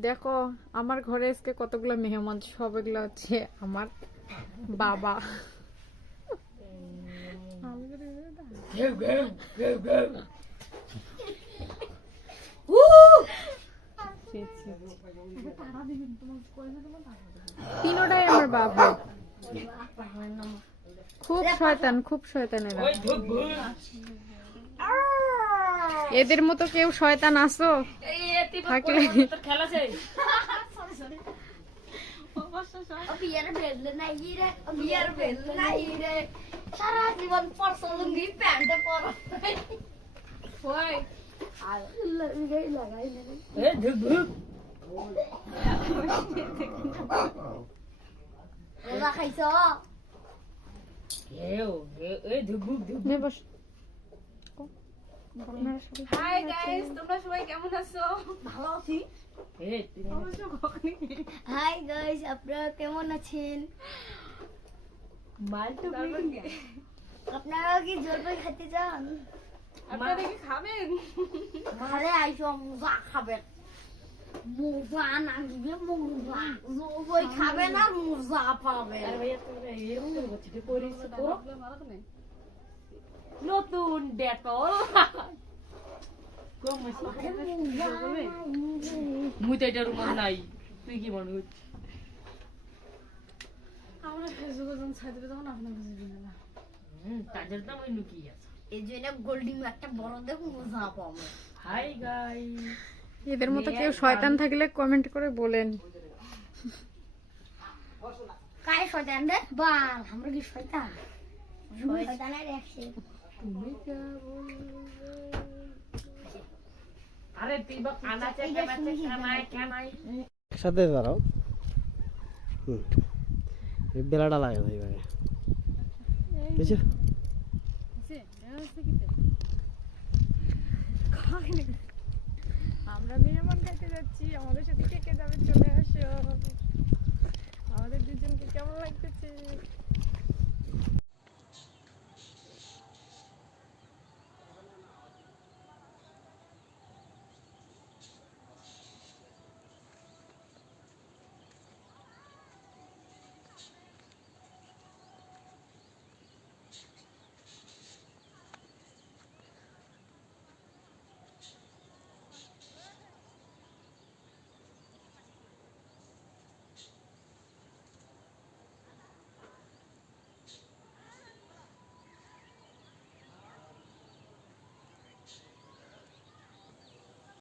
দেখো আমার ঘরে আজকে কতগুলো মেহমান সব এগুলো হচ্ছে আমার বাবা। তিনোটাই আমার বাবা। খুব শয়তান খুব শয়তান এরা এদের মতো কেউ শয়তান আসো থাকলে বিয়ার বেললে নাই রে বিয়ার বেললে নাই রে। সারা জীবন পরসলুঙ্গি প্যান্টে পর। আর লাগাই লাগাই ওরা খাইছ? নে বস। হাই গাইস তোমরা সবাই কেমন আছো? ভালো আছি। হাই গাইস আপনারা কেমন আছেন? আপনারা কি জলপাই খেতে চান? আপনারা কি খাবেন? ঘরে আইসো মুজা খাবেন মুজা নাগিবে মুজা। জলপাই খাবেন আর মুজা পাবেন নতুন ডেটল। মুই তো এটা রুমাল নাই। তুই কি মনে হচ্ছে আমরা ফেসবুকে যখন ছাড়তে তখন আপনার কাছে দিবে না তাদের দাম ওই লুকিয়ে আছে। এই জন্য গোল্ডিং একটা বড় দেখ মুজা পাবো হাই গাই এদের মতো কেউ শয়তান থাকলে কমেন্ট করে বলেন। কায় শয়তান রে? বাল আমরা কি শয়তান? একসাথে দাঁড়াও। হুম। এই বেলাটা লাগে না এইভাবে বুঝছ আমরা মেহমান খাইতে যাচ্ছি আমাদের সাথে কে কে যাবে চলে আসো। আমাদের দুজনকে কেমন লাগতেছে?